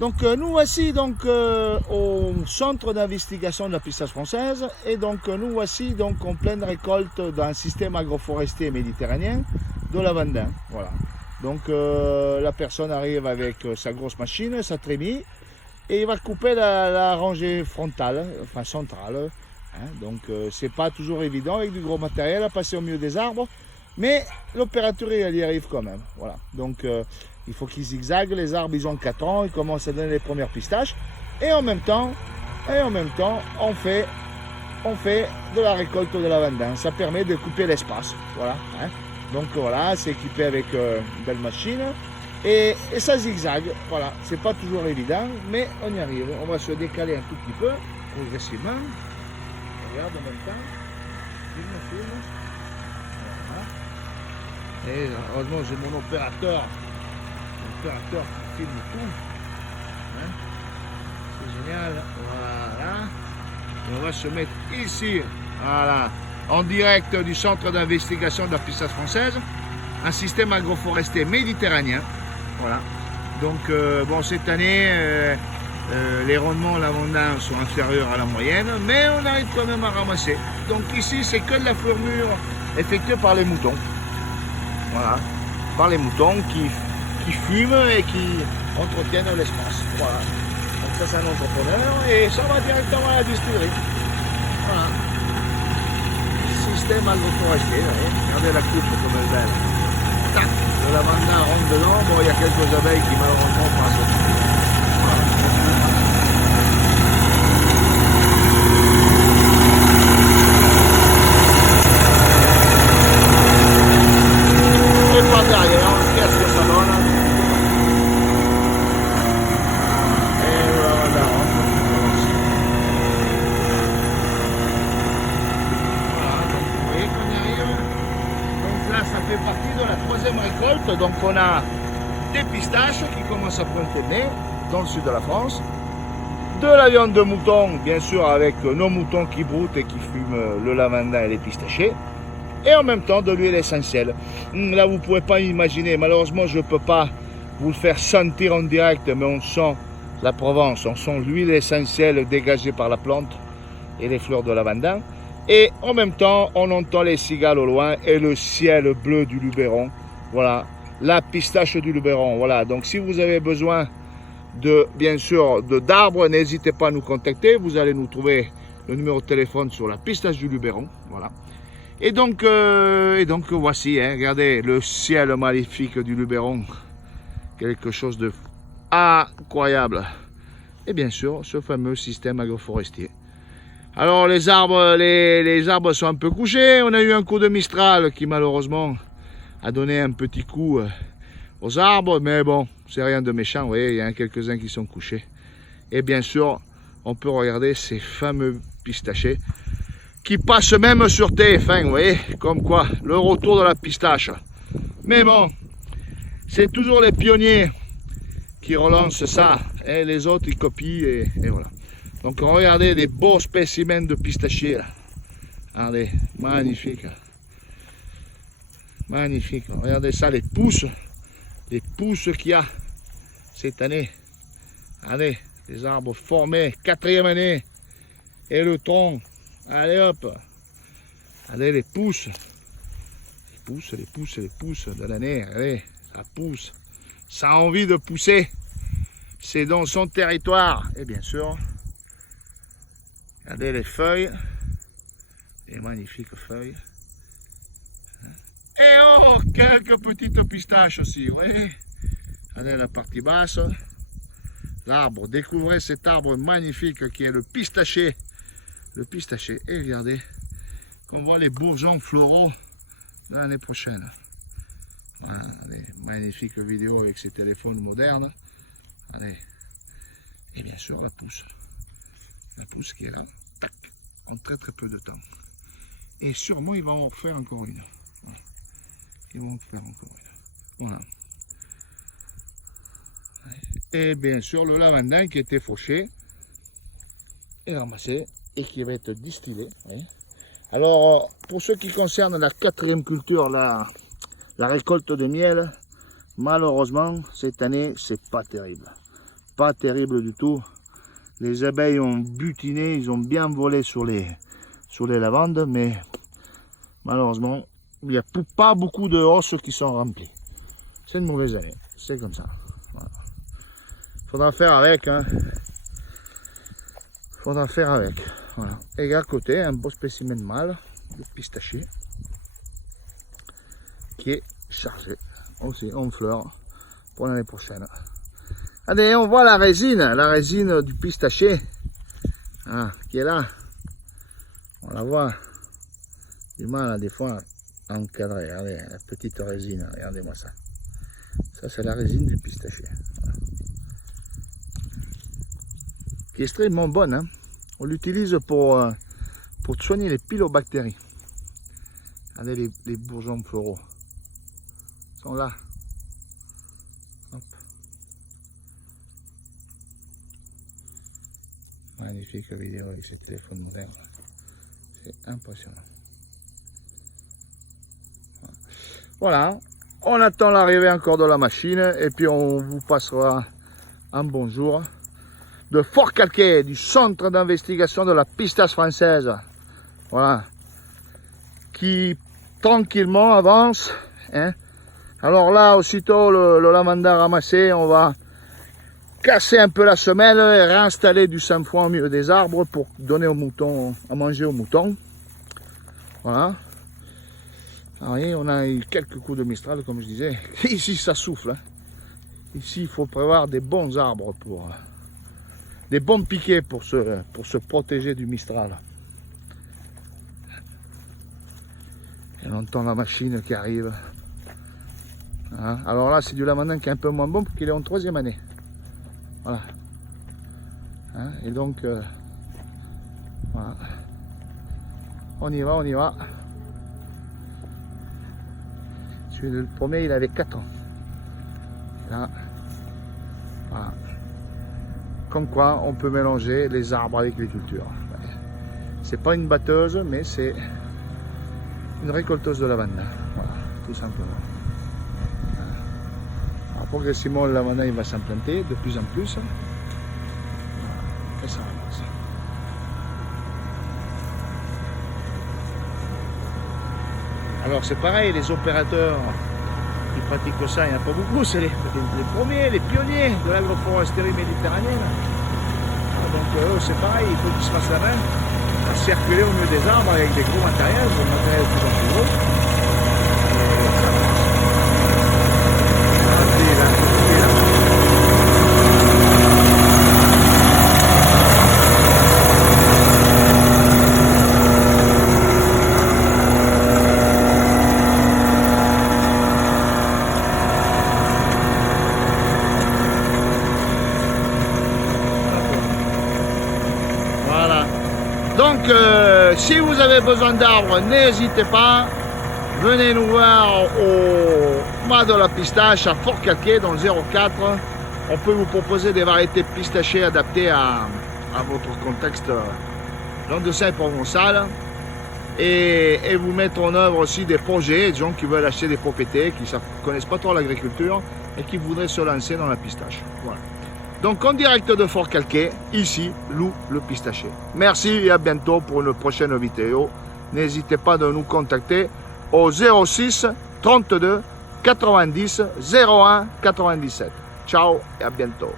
Donc nous voici donc au centre d'investigation de la pistache française et donc nous voici donc en pleine récolte d'un système agroforestier méditerranéen de lavandin. Voilà. Donc la personne arrive avec sa grosse machine, sa trémie et il va couper la rangée frontale, enfin centrale. Hein. Donc c'est pas toujours évident avec du gros matériel à passer au milieu des arbres, mais l'opérateur il y arrive quand même. Voilà. Donc il faut qu'ils zigzaguent, les arbres ils ont 4 ans, ils commencent à donner les premières pistaches. Et en même temps, on fait de la récolte de lavandin. Ça permet de couper l'espace. Voilà. Hein. Donc voilà, c'est équipé avec une belle machine. Et ça zigzague. Voilà, c'est pas toujours évident, mais on y arrive. On va se décaler un tout petit peu, progressivement. Regarde en même temps. Filme. Voilà. Et heureusement, j'ai mon opérateur. L'opérateur qui filme tout. Hein, c'est génial. Voilà. Et on va se mettre ici. Voilà. En direct du centre d'investigation de la pistache française. Un système agroforestier méditerranéen. Voilà. Donc, bon, cette année, les rendements lavandins sont inférieurs à la moyenne, mais on arrive quand même à ramasser. Donc ici, c'est que de la fourrure effectuée par les moutons. Voilà. Par les moutons qui fument et qui entretiennent l'espace. Voilà. Donc ça c'est un entrepreneur et ça va directement à la distillerie. Voilà. Système agroforestier. Regardez la coupe comme elle est belle. Tac. Le lavandin rentre dedans. Bon, il y a quelques abeilles qui malheureusement passent. Et par derrière, qu'est-ce que ça donne? Ça fait partie de la troisième récolte, donc on a des pistaches qui commencent à pointer le nez dans le sud de la France, de la viande de mouton, bien sûr avec nos moutons qui broutent et qui fument le lavandin et les pistachés, et en même temps de l'huile essentielle. Là vous ne pouvez pas imaginer, malheureusement je ne peux pas vous le faire sentir en direct, mais on sent la Provence, on sent l'huile essentielle dégagée par la plante et les fleurs de lavandin. Et en même temps, on entend les cigales au loin et le ciel bleu du Luberon. Voilà, la pistache du Luberon. Voilà, donc si vous avez besoin bien sûr, d'arbres, n'hésitez pas à nous contacter. Vous allez nous trouver le numéro de téléphone sur la pistache du Luberon. Voilà. Et donc voici, hein, regardez le ciel magnifique du Luberon. Quelque chose de incroyable. Et bien sûr, ce fameux système agroforestier. Alors les arbres sont un peu couchés, on a eu un coup de Mistral qui malheureusement a donné un petit coup aux arbres, mais bon, c'est rien de méchant, vous voyez, il y a quelques-uns qui sont couchés. Et bien sûr, on peut regarder ces fameux pistachés qui passent même sur TF1, vous voyez, comme quoi, le retour de la pistache. Mais bon, c'est toujours les pionniers qui relancent ça, et les autres ils copient, et voilà. Donc regardez des beaux spécimens de pistachiers là. Regardez, magnifique. Magnifique. Regardez ça, les pousses qu'il y a cette année. Regardez, les arbres formés, 4e année. Et le tronc. Allez hop. Regardez les pousses. Les pousses de l'année. Regardez, ça pousse. Ça a envie de pousser. C'est dans son territoire. Et bien sûr, regardez les feuilles, les magnifiques feuilles. Et oh, quelques petites pistaches aussi, oui. Regardez la partie basse, l'arbre. Découvrez cet arbre magnifique qui est le pistacher. Le pistacher. Et regardez, qu'on voit les bourgeons floraux de l'année prochaine. Voilà, des magnifiques vidéos avec ces téléphones modernes. Allez. Et bien sûr la pousse. La pousse qui est là, tac, en très peu de temps. Et sûrement ils vont en faire encore une. Voilà. Ils vont en faire encore une. Voilà. Et bien sûr le lavandin qui était fauché et ramassé et qui va être distillé. Oui. Alors pour ce qui concerne la 4e culture, la récolte de miel, malheureusement cette année c'est pas terrible. pas terrible du tout. Les abeilles ont butiné, ils ont bien volé sur les lavandes, mais malheureusement, il n'y a pas beaucoup de hausses qui sont remplies. C'est une mauvaise année, c'est comme ça. Voilà. Faudra faire avec, hein. Faudra faire avec. Voilà. Et à côté, un beau spécimen mâle de pistachier qui est chargé aussi en fleurs pour l'année prochaine. Allez, on voit la résine du pistachier, hein, qui est là. On la voit du mal à des fois encadrer. Regardez, la petite résine, regardez-moi ça. Ça, c'est la résine du pistachier. Voilà. Qui est extrêmement bonne, hein. On l'utilise pour soigner les pylobactéries. Regardez les bourgeons floraux. Ils sont là. Hop. Magnifique vidéo avec ce téléphone moderne. C'est impressionnant. Voilà. On attend l'arrivée encore de la machine et puis on vous passera un bonjour de Forcalquier, du centre d'investigation de la pistache française. Voilà. Qui tranquillement avance. Hein. Alors là, aussitôt le lavanda ramassé, on va casser un peu la semelle et réinstaller du sang-froid au milieu des arbres pour donner aux moutons, à manger aux moutons. Voilà. Alors, voyez, on a eu quelques coups de Mistral, comme je disais. Ici, ça souffle. Hein. Ici, il faut prévoir des bons arbres, des bons piquets pour se protéger du Mistral. Et on entend la machine qui arrive. Hein. Alors là, c'est du lavandin qui est un peu moins bon parce qu'il est en 3e année. Voilà. Hein. Et donc, voilà. On y va, on y va. Le premier, il avait 4 ans. Là, voilà. Comme quoi, on peut mélanger les arbres avec les cultures. C'est pas une batteuse, mais c'est une récolteuse de lavanda. Voilà, tout simplement. Alors, progressivement, le lavanda il va s'implanter de plus en plus. Voilà. Et ça avance. Alors c'est pareil, les opérateurs qui pratiquent ça, il n'y en a pas beaucoup, c'est les premiers, les pionniers de l'agroforesterie méditerranéenne. Donc eux c'est pareil, il faut qu'ils se fassent la main à circuler au milieu des arbres avec des gros matériels, des matériels de plus en plus gros. Donc, si vous avez besoin d'arbres, n'hésitez pas. Venez nous voir au Mas de la Pistache à Forcalquier dans le 04. On peut vous proposer des variétés pistachées adaptées à votre contexte languedocien et provençal. Et vous mettre en œuvre aussi des projets, des gens qui veulent acheter des propriétés, qui ne connaissent pas trop l'agriculture et qui voudraient se lancer dans la pistache. Voilà. Donc en direct de Forcalquier, ici, Lou le pistachier. Merci et à bientôt pour une prochaine vidéo. N'hésitez pas de nous contacter au 06 32 90 01 97. Ciao et à bientôt.